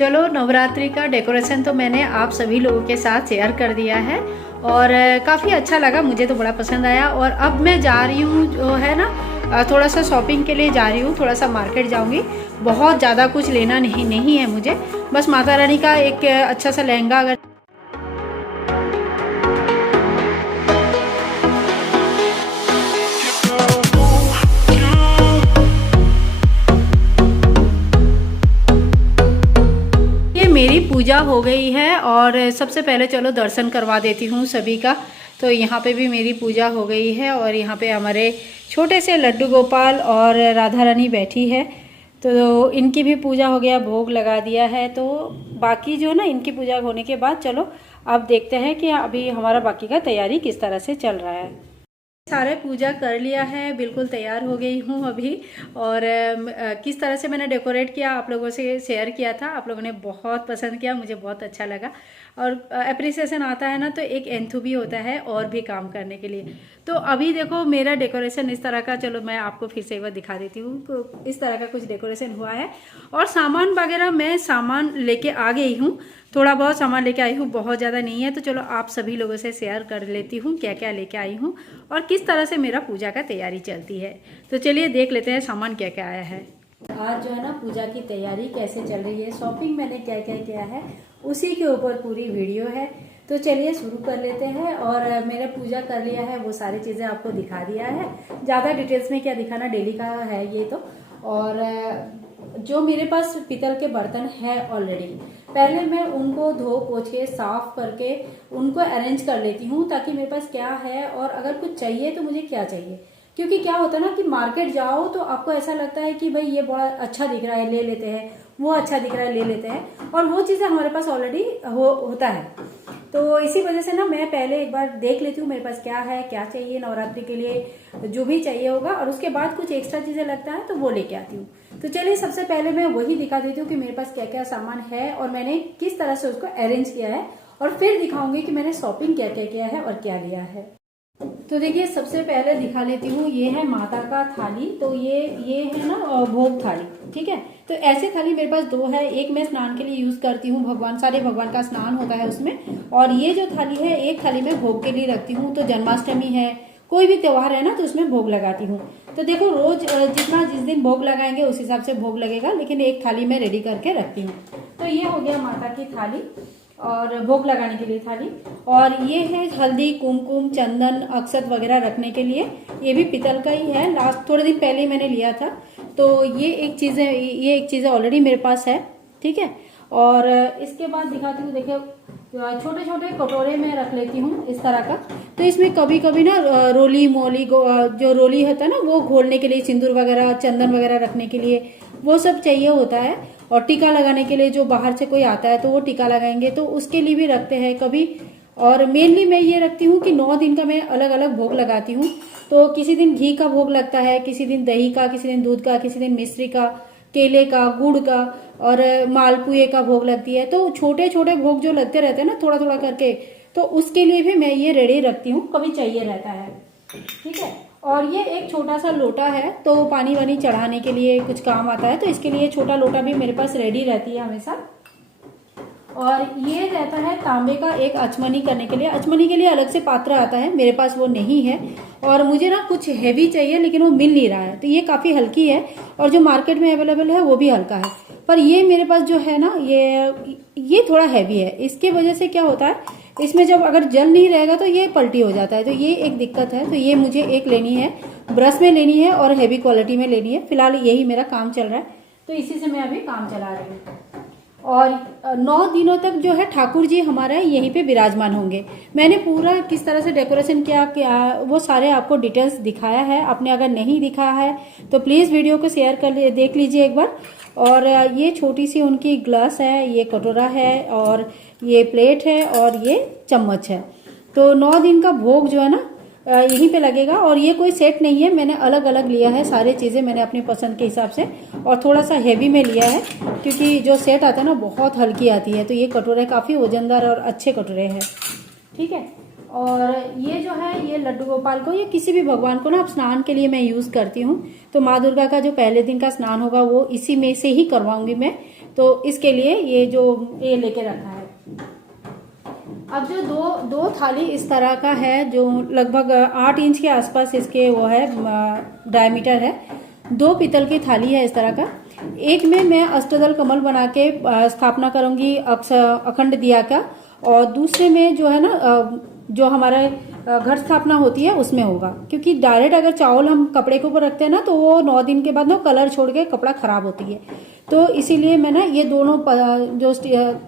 चलो, नवरात्रि का डेकोरेशन तो मैंने आप सभी लोगों के साथ शेयर कर दिया है और काफ़ी अच्छा लगा, मुझे तो बड़ा पसंद आया। और अब मैं जा रही हूँ जो है ना, थोड़ा सा शॉपिंग के लिए जा रही हूँ, थोड़ा सा मार्केट जाऊँगी। बहुत ज़्यादा कुछ लेना नहीं है मुझे, बस माता रानी का एक अच्छा सा लहंगा अगर मेरी पूजा हो गई है। और सबसे पहले चलो दर्शन करवा देती हूँ सभी का। तो यहाँ पे भी मेरी पूजा हो गई है और यहाँ पे हमारे छोटे से लड्डू गोपाल और राधा रानी बैठी है, तो इनकी भी पूजा हो गया, भोग लगा दिया है। तो बाकी जो ना इनकी पूजा होने के बाद चलो अब देखते हैं कि अभी हमारा बाकी का तैयारी किस तरह से चल रहा है। सारे पूजा कर लिया है, बिल्कुल तैयार हो गई हूँ अभी। और किस तरह से मैंने डेकोरेट किया आप लोगों से शेयर किया था, आप लोगों ने बहुत पसंद किया, मुझे बहुत अच्छा लगा। और अप्रिसिएशन आता है ना तो एक एंथू भी होता है और भी काम करने के लिए। तो अभी देखो मेरा डेकोरेशन इस तरह का, चलो मैं आपको फिर से एक बार दिखा देती हूँ। इस तरह का कुछ डेकोरेशन हुआ है और सामान वगैरह मैं सामान लेके आ गई हूँ, थोड़ा बहुत सामान लेके आई हूँ, बहुत ज़्यादा नहीं है। तो चलो आप सभी लोगों से शेयर कर लेती हूँ क्या क्या लेके आई हूँ और किस तरह से मेरा पूजा का तैयारी चलती है। तो चलिए देख लेते हैं सामान क्या क्या आया है। आज जो है ना पूजा की तैयारी कैसे चल रही है, शॉपिंग मैंने क्या क्या किया है, उसी के ऊपर पूरी वीडियो है। तो चलिए शुरू कर लेते हैं। और मैंने पूजा कर लिया है, वो सारी चीज़ें आपको दिखा दिया है, ज़्यादा डिटेल्स में क्या दिखाना, डेली का है ये तो। और जो मेरे पास पीतल के बर्तन है ऑलरेडी, पहले मैं उनको धो पोछ के साफ करके उनको अरेंज कर लेती हूँ, ताकि मेरे पास क्या है और अगर कुछ चाहिए तो मुझे क्या चाहिए। क्योंकि क्या होता है ना कि मार्केट जाओ तो आपको ऐसा लगता है कि भाई ये बड़ा अच्छा दिख रहा है ले लेते हैं, वो अच्छा दिख रहा है ले लेते हैं, और वो चीज़ें हमारे पास ऑलरेडी होता है। तो इसी वजह से ना मैं पहले एक बार देख लेती हूँ मेरे पास क्या है, क्या चाहिए नवरात्रि के लिए, जो भी चाहिए होगा, और उसके बाद कुछ एक्स्ट्रा चीज़ें लगता है तो वो लेके आती हूँ। तो चलिए सबसे पहले मैं वही दिखा देती हूँ कि मेरे पास क्या क्या सामान है और मैंने किस तरह से उसको अरेंज किया है, और फिर दिखाऊंगी कि मैंने शॉपिंग क्या क्या किया है और क्या लिया है। तो देखिए सबसे पहले दिखा लेती हूँ, ये है माता का थाली। तो ये है ना भोग थाली, ठीक है। तो ऐसे थाली मेरे पास दो है, एक मैं स्नान के लिए यूज करती हूँ, सारे भगवान का स्नान होता है उसमें। और ये जो थाली है, एक थाली मैं भोग के लिए रखती हूँ। तो जन्माष्टमी है, कोई भी त्योहार है ना, तो उसमें भोग लगाती हूँ। तो देखो रोज जिस दिन भोग लगाएंगे उस हिसाब से भोग लगेगा, लेकिन एक थाली मैं रेडी करके रखती हूँ। तो ये हो गया माता की थाली और भोग लगाने के लिए थाली। और ये है हल्दी, कुमकुम, चंदन, अक्षत वगैरह रखने के लिए, ये भी पीतल का ही है, लास्ट थोड़े दिन पहले ही मैंने लिया था। तो ये एक चीज़ ऑलरेडी मेरे पास है, ठीक है। और इसके बाद दिखाती हूँ, देखिए छोटे छोटे कटोरे में रख लेती हूँ इस तरह का। तो इसमें कभी कभी ना रोली मोली जो रोली होता है ना, वो घोलने के लिए, सिंदूर वगैरह, चंदन वगैरह रखने के लिए वो सब चाहिए होता है। और टीका लगाने के लिए जो बाहर से कोई आता है तो वो टीका लगाएंगे, तो उसके लिए भी रखते हैं कभी। और मेनली मैं ये रखती हूँ कि 9 दिन का मैं अलग अलग भोग लगाती हूँ। तो किसी दिन घी का भोग लगता है, किसी दिन दही का, किसी दिन दूध का, किसी दिन मिश्री का, केले का, गुड़ का, और मालपुए का भोग लगती है। तो छोटे छोटे भोग जो लगते रहते हैं ना थोड़ा थोड़ा करके, तो उसके लिए भी मैं ये रेडी रखती हूँ, कभी चाहिए रहता है, ठीक है। और ये एक छोटा सा लोटा है, तो पानी वानी चढ़ाने के लिए कुछ काम आता है, तो इसके लिए छोटा लोटा भी मेरे पास रेडी रहती है हमेशा। और ये रहता है तांबे का एक अचमनी करने के लिए, अचमनी के लिए अलग से पात्र आता है, मेरे पास वो नहीं है। और मुझे ना कुछ हैवी चाहिए लेकिन वो मिल नहीं रहा है, तो ये काफ़ी हल्की है, और जो मार्केट में अवेलेबल है वो भी हल्का है। पर ये मेरे पास जो है ना, ये थोड़ा हैवी है। इसके वजह से क्या होता है, इसमें जब अगर जल नहीं रहेगा तो ये पलटी हो जाता है, तो ये एक दिक्कत है। तो ये मुझे एक लेनी है, ब्रश में लेनी है और हैवी क्वालिटी में लेनी है। फिलहाल यही मेरा काम चल रहा है, तो इसी से मैं अभी काम चला रही हूँ। और 9 दिनों तक जो है ठाकुर जी हमारा यहीं पे विराजमान होंगे। मैंने पूरा किस तरह से डेकोरेशन किया वो सारे आपको डिटेल्स दिखाया है। आपने अगर नहीं दिखा है तो प्लीज़ वीडियो को शेयर कर देख लीजिए एक बार। और ये छोटी सी उनकी ग्लास है, ये कटोरा है, और ये प्लेट है, और ये चम्मच है। तो 9 दिन का भोग जो है ना यहीं पे लगेगा। और ये कोई सेट नहीं है, मैंने अलग अलग लिया है, सारे चीज़ें मैंने अपनी पसंद के हिसाब से, और थोड़ा सा हैवी में लिया है, क्योंकि जो सेट आता है ना बहुत हल्की आती है। तो ये कटोरे काफ़ी वजनदार और अच्छे कटोरे हैं, ठीक है। और ये जो है, ये लड्डू गोपाल को, ये किसी भी भगवान को ना आप स्नान के लिए मैं यूज़ करती हूँ। तो माँ दुर्गा का जो पहले दिन का स्नान होगा वो इसी में से ही करवाऊंगी मैं, तो इसके लिए ये लेके रखा है। अब जो दो थाली इस तरह का है, जो लगभग 8 इंच के आसपास इसके वो है डायमीटर है। 2 पीतल की थाली है इस तरह का। एक में मैं अष्टदल कमल बना के स्थापना करूंगी अखंड दिया का, और दूसरे में जो है ना जो हमारा घट स्थापना होती है उसमें होगा, क्योंकि डायरेक्ट अगर चावल हम कपड़े के ऊपर रखते हैं ना तो वो 9 दिन के बाद ना कलर छोड़ के कपड़ा खराब होती है। तो इसीलिए मैं ना ये दोनों जो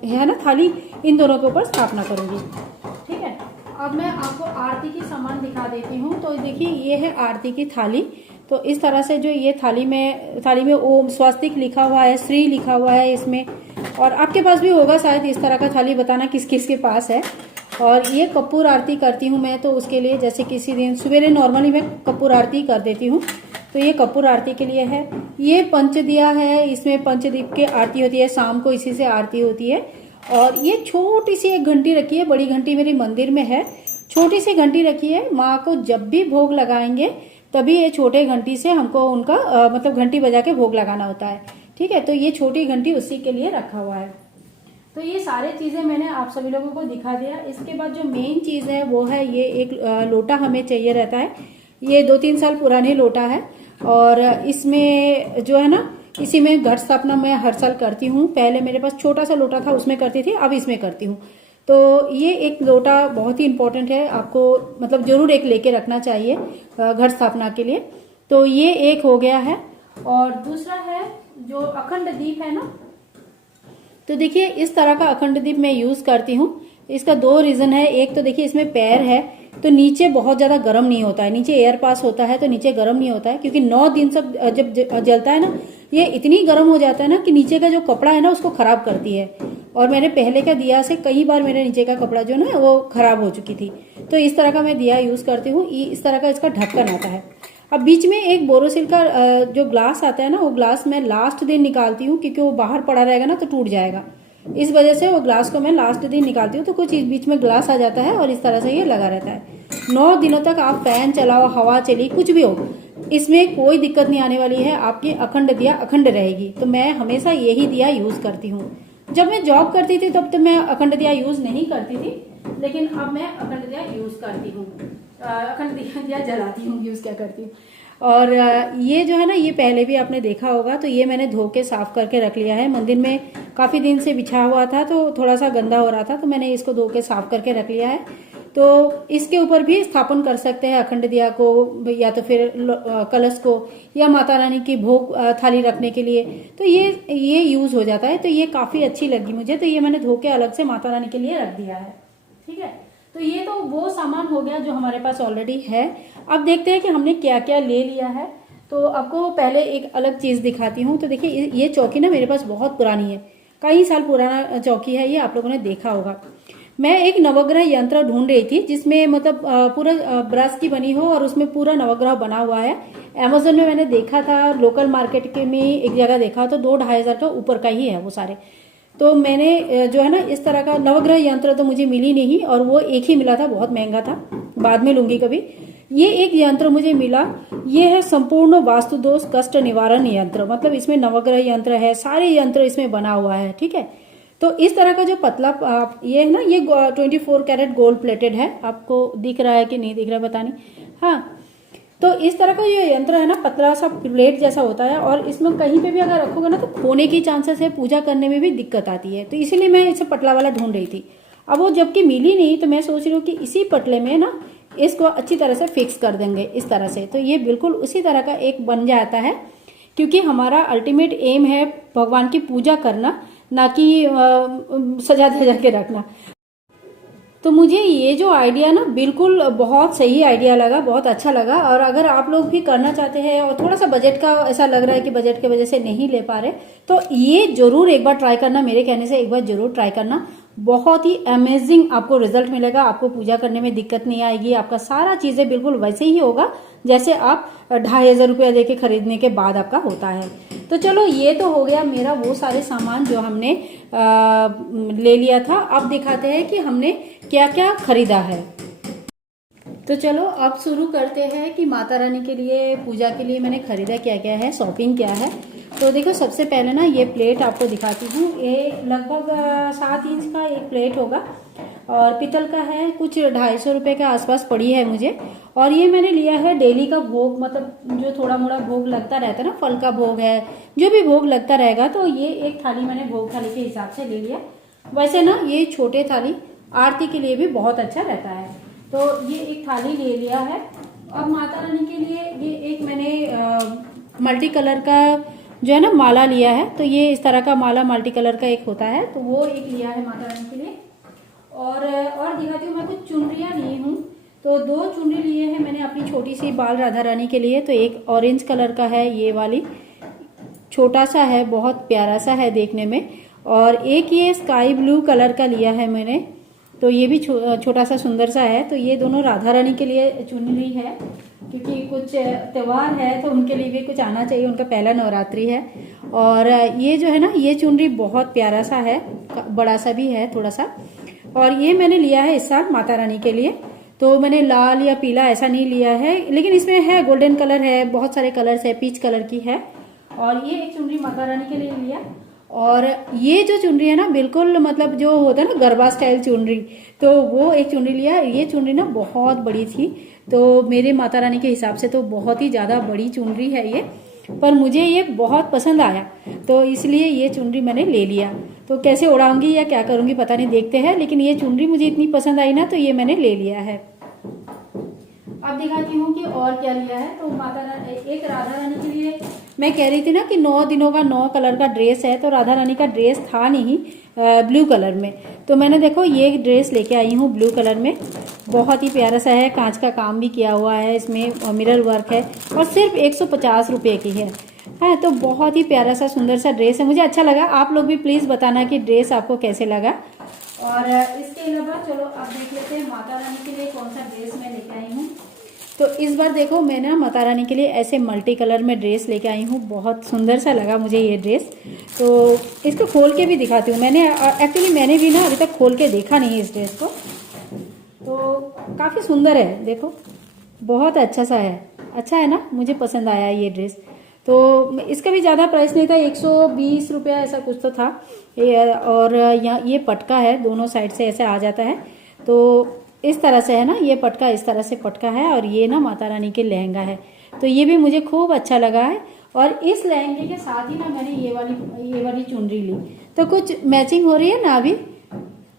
है ना थाली, इन दोनों के ऊपर स्थापना करूंगी। ठीक है, अब मैं आपको आरती की सामान दिखा देती हूँ। तो देखिए ये है आरती की थाली। तो इस तरह से जो ये थाली में ओम स्वस्तिक लिखा हुआ है, श्री लिखा हुआ है इसमें, और आपके पास भी होगा शायद इस तरह का थाली, बताना किस किस के पास है। और ये कपूर आरती करती हूँ मैं, तो उसके लिए जैसे किसी दिन सवेरे नॉर्मली मैं कपूर आरती कर देती हूँ, तो ये कपूर आरती के लिए है। ये पंच दिया है, इसमें पंचदीप की आरती होती है, शाम को इसी से आरती होती है। और ये छोटी सी एक घंटी रखी है, बड़ी घंटी मेरी मंदिर में है, छोटी सी घंटी रखी है। माँ को जब भी भोग लगाएंगे तभी ये छोटे घंटी से हमको उनका मतलब घंटी बजा के भोग लगाना होता है। ठीक है, तो ये छोटी घंटी उसी के लिए रखा हुआ है। तो ये सारे चीजें मैंने आप सभी लोगों को दिखा दिया। इसके बाद जो मेन चीज है वो है ये एक लोटा हमें चाहिए रहता है। ये 2-3 साल पुरानी लोटा है, और इसमें जो है ना, इसी में घट स्थापना मैं हर साल करती हूँ। पहले मेरे पास छोटा सा लोटा था, उसमें करती थी, अब इसमें करती हूँ। तो ये एक लोटा बहुत ही इंपॉर्टेंट है, आपको मतलब जरूर एक लेके रखना चाहिए घट स्थापना के लिए। तो ये एक हो गया है। और दूसरा है जो अखंड दीप है ना, तो देखिए इस तरह का अखंड दीप मैं यूज करती हूँ। इसका 2 रीजन है। एक तो देखिए इसमें पैर है, तो नीचे बहुत ज्यादा गर्म नहीं होता है, नीचे एयर पास होता है, तो नीचे गर्म नहीं होता है, क्योंकि 9 दिन सब जब जलता है ना, ये इतनी गर्म हो जाता है ना कि नीचे का जो कपड़ा है ना उसको खराब करती है। और मैंने पहले का दिया से कई बार मेरे नीचे का कपड़ा जो ना वो खराब हो चुकी थी। तो इस तरह का मैं दिया यूज करती हूँ। इस तरह का इसका ढक्कन आता है। अब बीच में एक बोरोसिल का जो ग्लास आता है ना, वो ग्लास मैं लास्ट दिन निकालती हूँ, क्योंकि वो बाहर पड़ा रहेगा ना तो टूट जाएगा। इस वजह से वो ग्लास को मैं लास्ट दिन निकालती हूँ, तो कुछ बीच में ग्लास आ जाता है और इस तरह से ये लगा रहता है। 9 दिनों तक आप फैन चलाओ, हवा चली, कुछ भी हो, इसमें कोई दिक्कत नहीं आने वाली है। आपकी अखंड दिया अखंड रहेगी। तो मैं हमेशा यही दिया यूज करती हूँ। जब मैं जॉब करती थी तब तो मैं अखंड दिया यूज नहीं करती थी, लेकिन अब मैं अखंड दिया यूज करती हूँ, अखंड दिया जलाती हूँ, यूज क्या करती हूँ। और ये जो है ना, ये पहले भी आपने देखा होगा। तो ये मैंने धो के साफ करके रख लिया है। मंदिर में काफी दिन से बिछा हुआ था, तो थोड़ा सा गंदा हो रहा था, तो मैंने इसको धो के साफ करके रख लिया है। तो इसके ऊपर भी स्थापन कर सकते हैं अखंड दिया को, या तो फिर कलश को, या माता रानी की भोग थाली रखने के लिए। तो ये यूज हो जाता है। तो ये काफी अच्छी लगी मुझे, तो ये मैंने धो के अलग से माता रानी के लिए रख दिया है। ठीक है, तो ये तो वो सामान हो गया जो हमारे पास ऑलरेडी है। अब देखते हैं कि हमने क्या क्या ले लिया है। तो आपको पहले एक अलग चीज दिखाती हूँ। तो देखिए ये चौकी ना मेरे पास बहुत पुरानी है, कई साल पुराना चौकी है, ये आप लोगों ने देखा होगा। मैं एक नवग्रह यंत्र ढूंढ रही थी जिसमें मतलब पूरा ब्रश की बनी हो और उसमें पूरा नवग्रह बना हुआ है। अमेजोन में मैंने देखा था, लोकल मार्केट के में एक जगह देखा, तो 2-2.5 हजार का ऊपर का ही है वो सारे। तो मैंने जो है ना इस तरह का नवग्रह यंत्र तो मुझे मिली नहीं, और वो एक ही मिला था, बहुत महंगा था, बाद में लूंगी कभी। ये एक यंत्र मुझे मिला, ये है संपूर्ण वास्तु दोष कष्ट निवारण यंत्र। मतलब इसमें नवग्रह यंत्र है, सारे यंत्र इसमें बना हुआ है। ठीक है, तो इस तरह का जो पतला ये है ना, ये 24 कैरेट गोल्ड प्लेटेड है। आपको दिख रहा है कि नहीं दिख रहा है पता नहीं। हाँ, तो इस तरह का ये यंत्र है ना, पतला सा प्लेट जैसा होता है, और इसमें कहीं पे भी अगर रखोगे ना तो खोने की चांसेस है, पूजा करने में भी दिक्कत आती है। तो इसीलिए मैं इसे पतला वाला ढूंढ रही थी। अब वो जबकि मिली नहीं, तो मैं सोच रही हूँ कि इसी पटले में ना इसको अच्छी तरह से फिक्स कर देंगे इस तरह से। तो ये बिल्कुल उसी तरह का एक बन जाता है, क्योंकि हमारा अल्टीमेट एम है भगवान की पूजा करना, ना कि सजा धजा के रखना। तो मुझे ये जो आइडिया ना बिल्कुल बहुत सही आइडिया लगा, बहुत अच्छा लगा। और अगर आप लोग भी करना चाहते हैं और थोड़ा सा बजट का ऐसा लग रहा है कि बजट की वजह से नहीं ले पा रहे, तो ये जरूर एक बार ट्राई करना, मेरे कहने से एक बार जरूर ट्राई करना। बहुत ही अमेजिंग आपको रिजल्ट मिलेगा। आपको पूजा करने में दिक्कत नहीं आएगी, आपका सारा चीजें बिल्कुल वैसे ही होगा जैसे आप 2,500 रुपया देके खरीदने के बाद आपका होता है। तो चलो, ये तो हो गया मेरा वो सारे सामान जो हमने ले लिया था। अब दिखाते हैं कि हमने क्या क्या खरीदा है। तो चलो अब शुरू करते हैं कि माता रानी के लिए पूजा के लिए मैंने खरीदा क्या क्या है, शॉपिंग क्या है। तो देखो सबसे पहले ना ये प्लेट आपको दिखाती हूँ। ये लगभग 7 इंच का एक प्लेट होगा और पीतल का है, कुछ 250 रुपये के आसपास पड़ी है मुझे। और ये मैंने लिया है डेली का भोग, मतलब जो थोड़ा मोड़ा भोग लगता रहता है ना, फल का भोग है, जो भी भोग लगता रहेगा, तो ये एक थाली मैंने भोग थाली के हिसाब से ले लिया। वैसे ना ये छोटे थाली आरती के लिए भी बहुत अच्छा रहता है, तो ये एक थाली ले लिया है। अब माता रानी के लिए ये एक मैंने मल्टी कलर का जो है ना माला लिया है। तो ये इस तरह का माला मल्टी कलर का एक होता है, तो वो एक लिया है माता रानी के लिए। और दिखाती हूँ, मैं कुछ चुनरियाँ ली हूँ। तो 2 चुनरी लिए हैं मैंने अपनी छोटी सी बाल राधा रानी के लिए। तो एक ऑरेंज कलर का है, ये वाली छोटा सा है, बहुत प्यारा सा है देखने में। और एक ये स्काई ब्लू कलर का लिया है मैंने, तो ये भी छोटा सा सुंदर सा है। तो ये दोनों राधा रानी के लिए चुनरी है, क्योंकि कुछ त्यौहार है तो उनके लिए भी कुछ आना चाहिए, उनका पहला नवरात्रि है। और ये जो है ना, ये चुनरी बहुत प्यारा सा है, बड़ा सा भी है थोड़ा सा। और ये मैंने लिया है इस साल माता रानी के लिए। तो मैंने लाल या पीला ऐसा नहीं लिया है, लेकिन इसमें है गोल्डन कलर है, बहुत सारे कलर्स है, पीच कलर की है। और ये एक चुनरी माता रानी के लिए लिया। और ये जो चुनरी है ना, बिल्कुल मतलब जो होता है ना गरबा स्टाइल चुनरी, तो वो एक चुनरी लिया। ये चुनरी ना बहुत बड़ी थी, तो मेरे माता रानी के हिसाब से तो बहुत ही ज़्यादा बड़ी चुनरी है ये, पर मुझे ये बहुत पसंद आया, तो इसलिए ये चुनरी मैंने ले लिया। तो कैसे उड़ाऊंगी या क्या करूंगी पता नहीं, देखते हैं। लेकिन ये चुनरी मुझे इतनी पसंद आई ना, तो ये मैंने ले लिया है। अब दिखाती हूँ कि और क्या लिया है। तो माता रानी, एक राधा रानी के लिए मैं कह रही थी ना कि 9 दिनों का 9 कलर का ड्रेस है, तो राधा रानी का ड्रेस था नहीं ब्लू कलर में। तो मैंने देखो ये ड्रेस लेके आई हूँ ब्लू कलर में, बहुत ही प्यारा सा है, कांच का काम भी किया हुआ है इसमें, मिरर वर्क है, और सिर्फ 150 रुपये की है। हाँ, तो बहुत ही प्यारा सा सुंदर सा ड्रेस है, मुझे अच्छा लगा। आप लोग भी प्लीज़ बताना कि ड्रेस आपको कैसे लगा। और इसके अलावा चलो अब देख लेते हैं माता रानी के लिए कौन सा ड्रेस मैं लेके आई हूँ। तो इस बार देखो मैं ना माता रानी के लिए ऐसे मल्टी कलर में ड्रेस लेके आई हूँ, बहुत सुंदर सा लगा मुझे ये ड्रेस। तो इसको खोल के भी दिखाती हूँ। एक्चुअली मैंने भी ना अभी तक खोल के देखा नहीं इस ड्रेस को, तो काफ़ी सुंदर है, देखो बहुत अच्छा सा है, अच्छा है ना, मुझे पसंद आया ये ड्रेस। तो इसका भी ज़्यादा प्राइस नहीं था, 120 रुपया ऐसा कुछ तो था। और यहाँ ये पटका है, दोनों साइड से ऐसे आ जाता है, तो इस तरह से है ना, ये पटका इस तरह से पटका है। और ये ना माता रानी के लहंगा है, तो ये भी मुझे खूब अच्छा लगा है। और इस लहंगे के साथ ही ना मैंने ये वाली चुनरी ली, तो कुछ मैचिंग हो रही है ना, अभी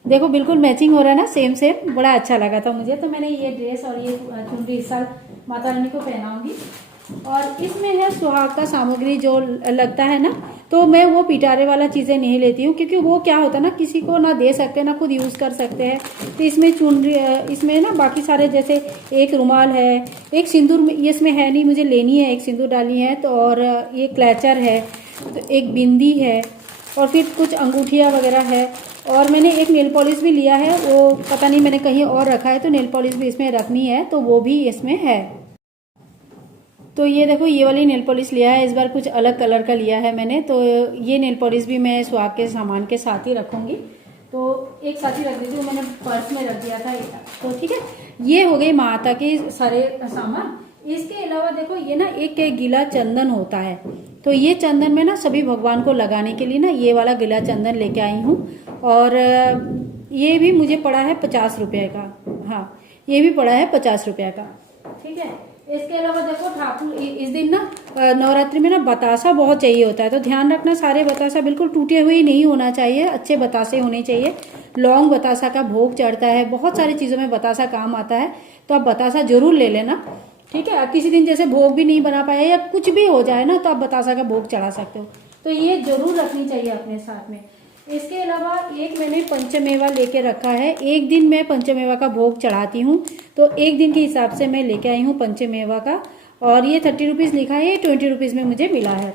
देखो बिल्कुल मैचिंग हो रहा है ना, सेम सेम, बड़ा अच्छा लगा था मुझे। तो मैंने ये ड्रेस और ये चुनरी इस साल माता रानी को पहनाऊंगी। और इसमें है सुहाग का सामग्री जो लगता है ना, तो मैं वो पिटारे वाला चीज़ें नहीं लेती हूँ, क्योंकि वो क्या होता है ना, किसी को ना दे सकते ना खुद यूज़ कर सकते हैं। तो इसमें चुनरी, इसमें ना बाकी सारे, जैसे एक रुमाल है, एक सिंदूर इसमें है नहीं, मुझे लेनी है, एक सिंदूर डाली है तो, और ये क्लैचर है, तो एक बिंदी है, और फिर कुछ अंगूठियाँ वगैरह है। और मैंने एक नेल पॉलिश भी लिया है, वो पता नहीं मैंने कहीं और रखा है, तो नेल पॉलिश भी इसमें रखनी है, तो वो भी इसमें है। तो ये देखो ये वाली नेल पॉलिश लिया है, इस बार कुछ अलग कलर का लिया है मैंने। तो ये नेल पॉलिश भी मैं सुहाग के सामान के साथ ही रखूँगी, तो एक साथ ही रख देती हूँ, मैंने पर्स में रख दिया था। तो ठीक है, ये हो गई माता के सारे सामान। इसके अलावा देखो ये ना एक गीला चंदन होता है, तो ये चंदन में ना सभी भगवान को लगाने के लिए ना ये वाला गीला चंदन लेके आई हूँ। और ये भी मुझे पड़ा है 50 रुपये का, हाँ ये भी पड़ा है 50 रुपये का, ठीक है। इसके अलावा देखो ठाकुर इस दिन ना नवरात्रि में ना बतासा बहुत चाहिए होता है, तो ध्यान रखना सारे बतासा बिल्कुल टूटे हुए ही नहीं होना चाहिए, अच्छे बतासे होने चाहिए। लौंग बतासा का भोग चढ़ता है, बहुत सारी चीज़ों में बतासा काम आता है, तो आप बतासा जरूर ले लेना, ठीक है। किसी दिन जैसे भोग भी नहीं बना पाया या कुछ भी हो जाए ना, तो आप बतासा का भोग चढ़ा सकते हो, तो ये जरूर रखनी चाहिए अपने साथ में। इसके अलावा एक मैंने पंचमेवा लेके रखा है, एक दिन मैं पंचमेवा का भोग चढ़ाती हूँ, तो एक दिन के हिसाब से मैं लेके आई हूँ पंचमेवा का। और ये 30 रुपीज़ लिखा है, ये 20 रुपीज़ में मुझे मिला है।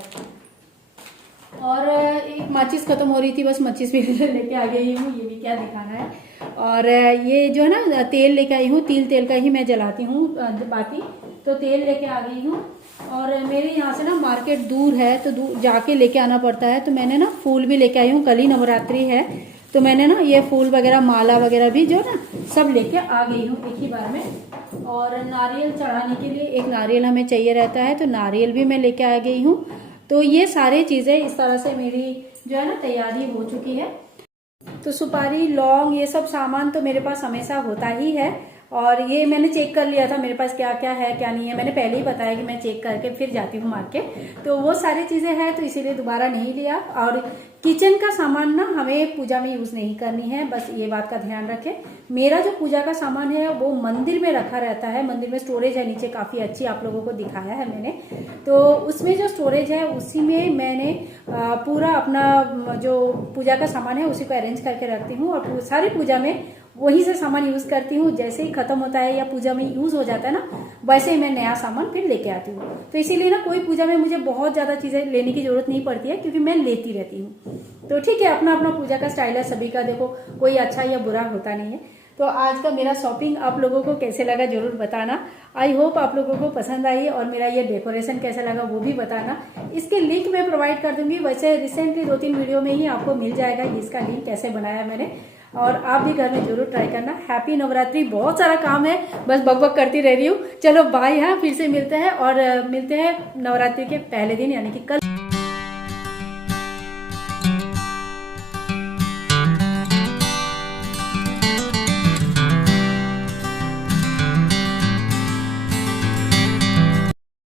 और एक माचिस खत्म हो रही थी, बस माचिस भी लेके आ गई हूँ, ये भी क्या दिखाना है। और ये जो है ना तेल लेके आई हूँ, तिल तेल का ही मैं जलाती हूँ बाकी, तो तेल लेके आ गई हूँ। और मेरे यहाँ से ना मार्केट दूर है, तो दूर जाके लेके आना पड़ता है, तो मैंने ना फूल भी लेके आई हूँ, कल ही नवरात्रि है, तो मैंने ना ये फूल वगैरह माला वगैरह भी जो ना सब लेके आ गई हूँ एक ही बार में। और नारियल चढ़ाने के लिए एक नारियल हमें चाहिए रहता है, तो नारियल भी मैं लेके आ गई हूँ। तो ये सारी चीज़ें इस तरह से मेरी जो है ना तैयारी हो चुकी है। तो सुपारी, लौंग, ये सब सामान तो मेरे पास हमेशा होता ही है। और ये मैंने चेक कर लिया था मेरे पास क्या क्या है क्या नहीं है। मैंने पहले ही बताया कि मैं चेक करके फिर जाती हूँ मार्केट, तो वो सारी चीज़ें हैं, तो इसीलिए दोबारा नहीं लिया। और किचन का सामान ना हमें पूजा में यूज़ नहीं करनी है, बस ये बात का ध्यान रखें। मेरा जो पूजा का सामान है वो मंदिर में रखा रहता है। मंदिर में स्टोरेज है नीचे, काफ़ी अच्छी, आप लोगों को दिखाया है मैंने। तो उसमें जो स्टोरेज है उसी में मैंने पूरा अपना जो पूजा का सामान है उसी को अरेंज करके रखती हूँ। और सारी पूजा में वही से सामान यूज़ करती हूँ। जैसे ही खत्म होता है या पूजा में यूज़ हो जाता है ना, वैसे ही मैं नया सामान फिर लेके आती हूँ। तो इसीलिए ना कोई पूजा में मुझे बहुत ज़्यादा चीज़ें लेने की ज़रूरत नहीं पड़ती है, क्योंकि मैं लेती रहती हूँ। तो ठीक है, अपना अपना पूजा का स्टाइल है सभी का, देखो कोई अच्छा या बुरा होता नहीं है। तो आज का मेरा शॉपिंग आप लोगों को कैसे लगा जरूर बताना। आई होप आप लोगों को पसंद आई, और मेरा ये डेकोरेशन कैसा लगा वो भी बताना। इसके लिंक मैं प्रोवाइड कर दूंगी। वैसे रिसेंटली 2-3 वीडियो में ही आपको मिल जाएगा इसका लिंक कैसे बनाया मैंने, और आप भी घर में जरूर ट्राई करना। हैप्पी नवरात्रि। बहुत सारा काम है, बस बकबक करती रह रही हूँ। चलो बाय, हाँ फिर से मिलते हैं, और मिलते हैं नवरात्रि के पहले दिन यानी कि कल।